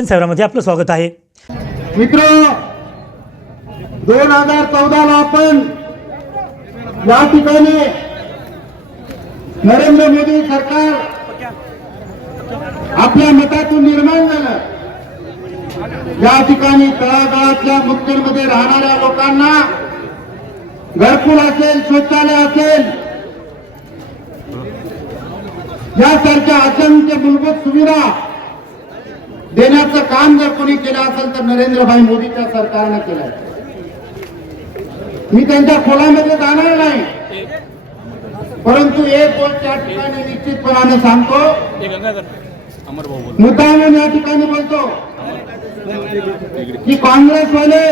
जनसेवामध्ये आपलं स्वागत आहे. मित्र दोन हजार चौदाला आपण या ठिकाणी नरेंद्र मोदी सरकार आपल्या मतातून निर्माण झालं. या ठिकाणी तळागाळातल्या मुक्तीमध्ये राहणाऱ्या लोकांना घरकुल असेल शौचालय असेल यासारख्या असंख्य मूलभूत सुविधा देण्याचं काम जर कोणी केलं असेल तर नरेंद्रभाई मोदीच्या सरकारनं केलंय मी त्यांच्या खोलामध्ये जाणार नाही. परंतु एक गोष्ट या ठिकाणी निश्चितपणाने सांगतो. मुद्दा म्हणून या ठिकाणी बोलतो की काँग्रेसवाले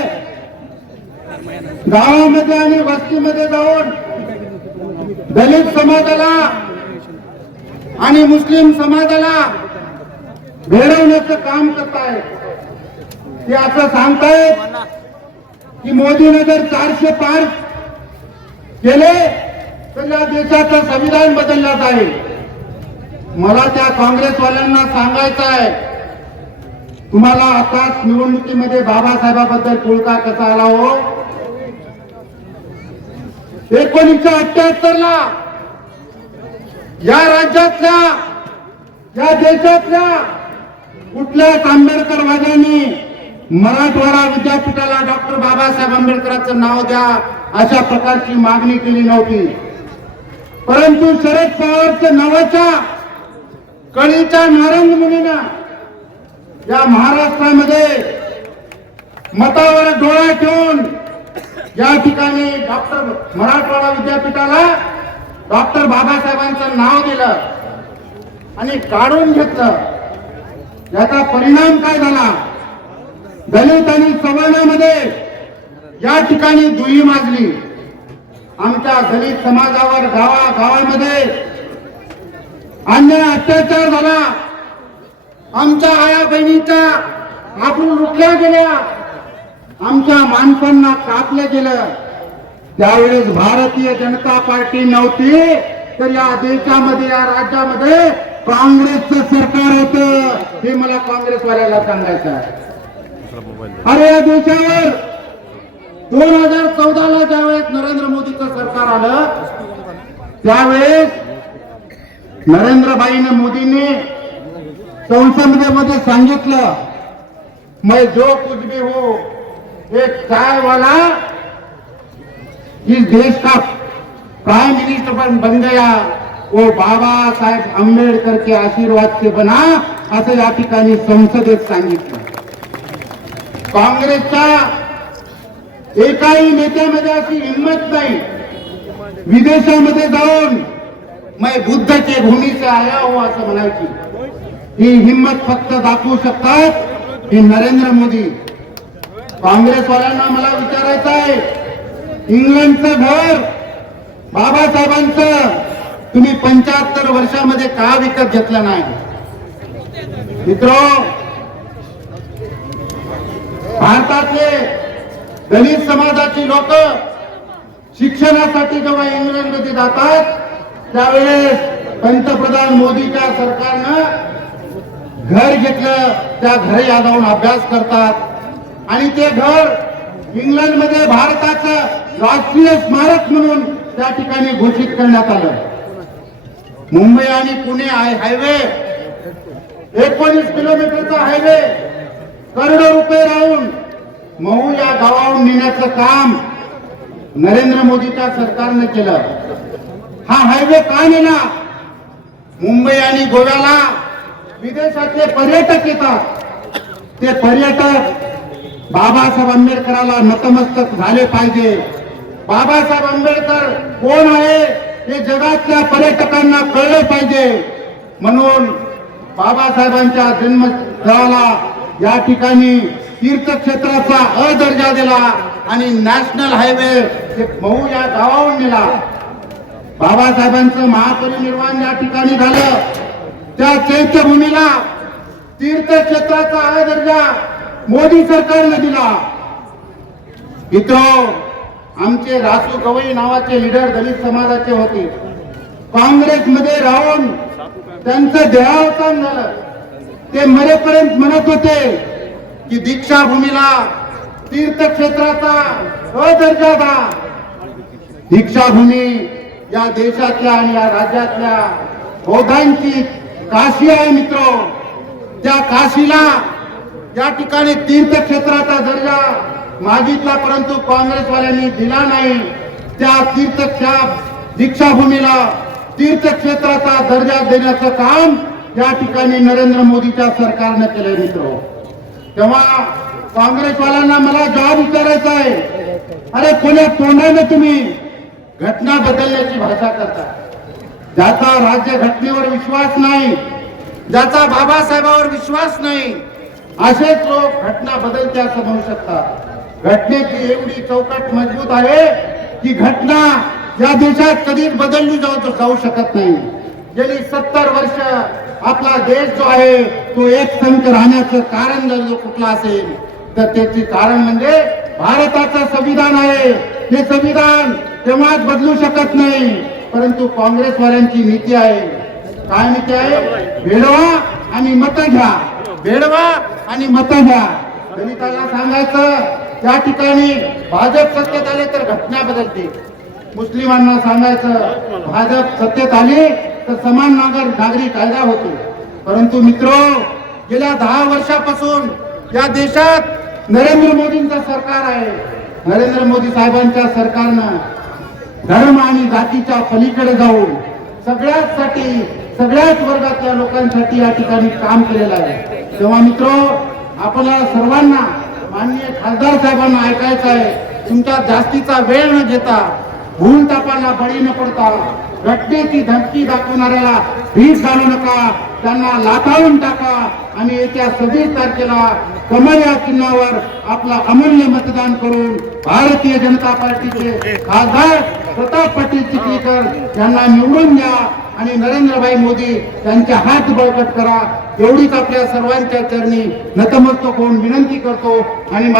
गावामध्ये आणि वस्तीमध्ये जाऊन दलित समाजाला आणि मुस्लिम समाजाला घडवण्याचं काम करतायत ते असं सांगतायत की मोदीने जर चारशे पार केले तर या देशाचं संविधान बदलण्यात आहे. मला त्या काँग्रेसवाल्यांना सांगायचं आहे. तुम्हाला आताच निवडणुकीमध्ये बाबासाहेबाबद्दल पुळका कसा आला हो? एकोणीसशे अठ्याहत्तर ला या राज्यातल्या या देशातल्या कुठल्याच आंबेडकरवाद्यांनी मराठवाडा विद्यापीठाला डॉक्टर बाबासाहेब आंबेडकरांचं नाव द्या अशा प्रकारची मागणी केली नव्हती. परंतु शरद पवारच्या नावाच्या कळीच्या नारंग मुलीनं या महाराष्ट्रामध्ये मतावर डोळा ठेवून या ठिकाणी डॉक्टर मराठवाडा विद्यापीठाला डॉक्टर बाबासाहेबांचं नाव दिलं आणि काढून घेतलं. याचा परिणाम काय झाला? दलित आणि सवर्णामध्ये या ठिकाणी दुही माजली. आमच्या दलित समाजावर गावा गावामध्ये अन्याय अत्याचार झाला. आमच्या आया बहिणीच्या आपण लुटल्या गेल्या. आमच्या माणसांना कापलं गेलं. त्यावेळेस भारतीय जनता पार्टी नव्हती तर या देशामध्ये या राज्यामध्ये काँग्रेसचं सरकार होत हे मला काँग्रेसवाल्याला सांगायचं आहे. अरे या देशावर दोन हजार चौदाला ज्यावेळेस नरेंद्र मोदीचं सरकार आलं त्यावेळेस नरेंद्रभाईने मोदींनी संसदेमध्ये सांगितलं मैं जो कुछ भी हो एक चाय वाला इस देश का प्राइम मिनिस्टर बन गया. वो बाबा साहेब आंबेडकरचे आशीर्वाद ते बना असं या ठिकाणी संसदेत सांगितलं. काँग्रेसचा एकाही नेत्यामध्ये अशी हिंमत नाही. विदेशामध्ये जाऊन मैं बुद्ध भूमीचे आया हो असं म्हणायची. ही हिंमत फक्त दाखवू शकतात ही नरेंद्र मोदी. काँग्रेसवाल्यांना मला विचारायचं आहे इंग्लंडचं घर बाबासाहेबांचं तुम्ही पंच्याहत्तर वर्षामध्ये का विकत घेतलं नाही? मित्र भारतातले दलित समाजाची लोक शिक्षणासाठी जेव्हा इंग्लंडमध्ये जातात त्यावेळेस पंतप्रधान मोदीच्या सरकारनं घर घेतलं त्या घरी जाऊन अभ्यास करतात. आणि ते घर इंग्लंडमध्ये भारताचं राष्ट्रीय स्मारक म्हणून त्या ठिकाणी घोषित करण्यात आलं. मुंबई आणि पुणे हायवे. एकोणीस किलोमीटरचा हायवे. करोडो रुपये राहून मऊ या गावाहून नेण्याचं काम नरेंद्र मोदीच्या सरकारनं केलं. हा हायवे का नेला? मुंबई आणि गोव्याला विदेशातले पर्यटक येतात. ते पर्यटक बाबासाहेब आंबेडकराला नतमस्तक झाले पाहिजे. बाबासाहेब आंबेडकर कोण आहे? हे जगातल्या पर्यटकांना कळलं पाहिजे. म्हणून बाबासाहेबांच्या जन्मस्थळाला या ठिकाणी तीर्थक्षेत्राचा अ दर्जा दिला आणि नॅशनल हायवे मऊ या गावाहून नेला. बाबासाहेबांचं महापरिनिर्वाण या ठिकाणी झालं. त्या चैत्यभूमीला तीर्थक्षेत्राचा हा दर्जा मोदी सरकारने दिला. मित्र आमचे रासू गवई नावाचे लीडर दलित समाजाचे होते. काँग्रेसमध्ये राहून त्यांचं देहावसान झालं. ते मरेपर्यंत म्हणत होते की दीक्षाभूमीला तीर्थक्षेत्राचा अदर्जा द्या. दीक्षाभूमी या देशातल्या आणि या राज्यातल्या बौद्धांची काशी आहे मित्र. त्या काशीला या ठिकाणी तीर्थक्षेत्राचा दर्जा मागितला परंतु काँग्रेसवाल्यांनी दिला नाही. त्या तीर्थक्षा दीक्षाभूमीला तीर्थक्षेत्राचा दर्जा देण्याचं काम या ठिकाणी नरेंद्र मोदीच्या सरकारनं केलंय मित्र. तेव्हा काँग्रेसवाल्यांना मला जॉब विचारायचा आहे. अरे कोण्या तोंडाने तुम्ही घटना बदलण्याची भाषा करता? ज्याचा राज्य घटनेवर विश्वास नाही ज्याचा बाबासाहेबावर विश्वास नाही असेच लोक घटना बदलते असं म्हणू शकतात. घटनेची एवढी चौकट मजबूत आहे की घटना या देशात कधीच बदलली जाऊ जाऊ शकत नाही. गेली सत्तर वर्ष आपला देश जो आहे तो एक संत राहण्याचं कारण जर जो कुठला असेल तर त्याचे कारण म्हणजे भारताचं संविधान आहे. हे संविधान तेव्हाच बदलू शकत नाही परंतु काँग्रेसवाल्यांची नीती आहे. काय नीती आहे? भेडवा आणि मत घ्या. भेडवा आणि मत घ्या. दलिताला सांगायचं त्या ठिकाणी भाजप सत्तेत आले तर घटना बदलते. मुस्लिमांना सांगायचं भाजप सत्तेत आले तर समान नागर नागरी कायदा होतो. परंतु मित्र गेल्या दहा वर्षापासून या देशात नरेंद्र मोदींचं सरकार आहे. नरेंद्र मोदी साहेबांच्या सरकारनं धर्म आणि जातीच्या पलीकडे जाऊन सगळ्यासाठी सगळ्याच वर्गातल्या लोकांसाठी या ठिकाणी काम केलेलं आहे. तेव्हा मित्र आपल्या सर्वांना माननीय खासदार साहेबांना ऐकायचं आहे तुमच्या जास्तीचा वेळ न घेता भूल तापाला बळी न पडता घटनेची धमकी दाखवणाऱ्याला भीक घालू नका त्यांना लाथाळून टाका. आणि येत्या सव्वीस तारखेला कमल या चिन्हावर आपला अमूल्य मतदान करून भारतीय जनता पार्टीचे खासदार प्रताप पाटील चिखलीकर यांना निवडून द्या आणि नरेंद्रभाई मोदी यांचे हात बळकट करा. एवढीच आपल्या सर्वांच्या चरणी नतमस्तक होऊन विनंती करतो आणि